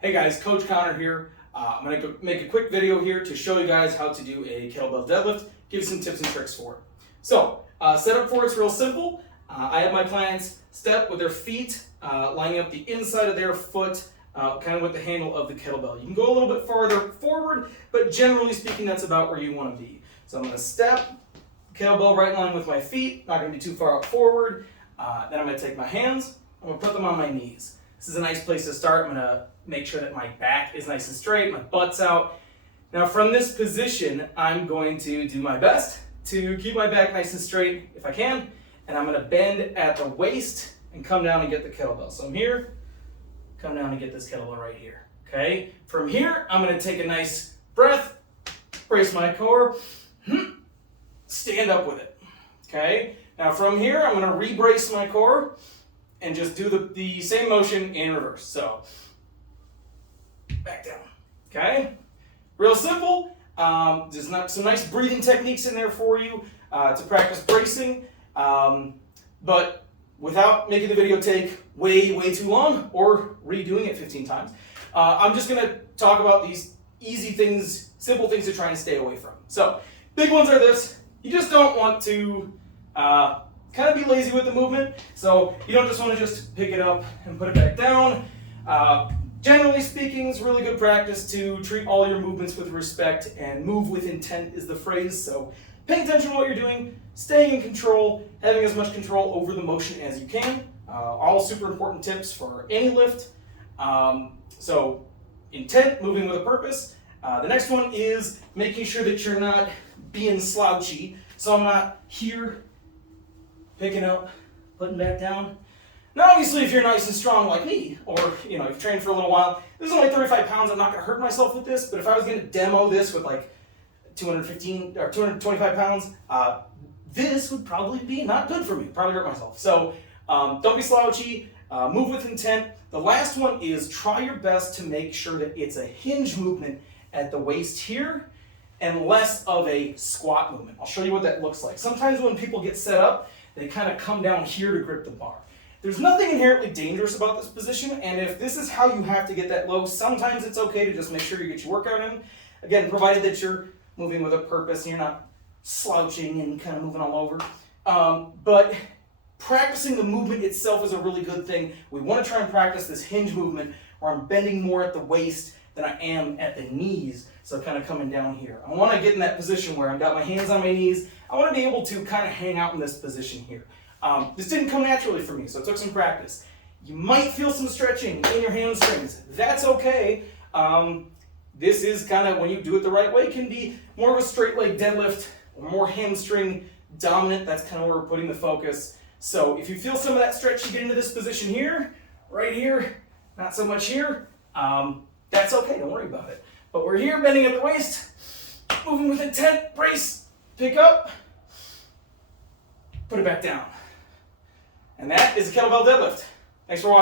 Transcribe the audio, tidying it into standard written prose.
Hey guys, Coach Connor here. I'm going to make a quick video here to show you guys how to do a kettlebell deadlift, give some tips and tricks for it. So, setup for it's real simple. I have my clients step with their feet lining up the inside of their foot, kind of with the handle of the kettlebell. You can go a little bit farther forward, but generally speaking, that's about where you want to be. So I'm going to step, kettlebell right in line with my feet, not going to be too far out forward. Then I'm going to take my hands, I'm going to put them on my knees. This is a nice place to start. I'm going to make sure that my back is nice and straight, my butt's out. Now from this position, I'm going to do my best to keep my back nice and straight if I can, and I'm going to bend at the waist and come down and get the kettlebell. So I'm here, come down and get this kettlebell right here, okay? From here, I'm going to take a nice breath, brace my core, stand up with it, okay? Now from here, I'm going to re-brace my core and just do the same motion in reverse. So, back down, okay? Real simple. There's some nice breathing techniques in there for you to practice bracing, but without making the video take way too long or redoing it 15 times. I'm just gonna talk about these easy things, simple things to try and stay away from. So, big ones are this. You just don't want to kind of be lazy with the movement, so you don't just want to just pick it up and put it back down. Generally speaking, it's really good practice to treat all your movements with respect, and move with intent is the phrase. So paying attention to what you're doing, staying in control, having as much control over the motion as you can. All super important tips for any lift. So intent, moving with a purpose. The next one is making sure that you're not being slouchy. So I'm not here picking up, putting back down. Now, obviously, if you're nice and strong like me, or you've trained for a little while, this is only 35 pounds. I'm not going to hurt myself with this. But if I was going to demo this with like 215 or 225 pounds, this would probably be not good for me. Probably hurt myself. So don't be slouchy. Move with intent. The last one is try your best to make sure that it's a hinge movement at the waist here, and less of a squat movement. I'll show you what that looks like. Sometimes when people get set up, they kind of come down here to grip the bar. There's nothing inherently dangerous about this position, and if this is how you have to get that low, sometimes it's okay to just make sure you get your workout in. Again, provided that you're moving with a purpose and you're not slouching and kind of moving all over. But practicing the movement itself is a really good thing. We want to try and practice this hinge movement where I'm bending more at the waist than I am at the knees, so kind of coming down here. I want to get in that position where I've got my hands on my knees. I want to be able to kind of hang out in this position here. This didn't come naturally for me, so it took some practice. You might feel some stretching in your hamstrings. That's okay. This is kind of, when you do it the right way, can be more of a straight leg deadlift or more hamstring dominant. That's kind of where we're putting the focus. So if you feel some of that stretch, you get into this position here, right here, not so much here. That's okay, don't worry about it. But we're here, bending at the waist, moving with intent, brace, pick up, put it back down. And that is a kettlebell deadlift. Thanks for watching.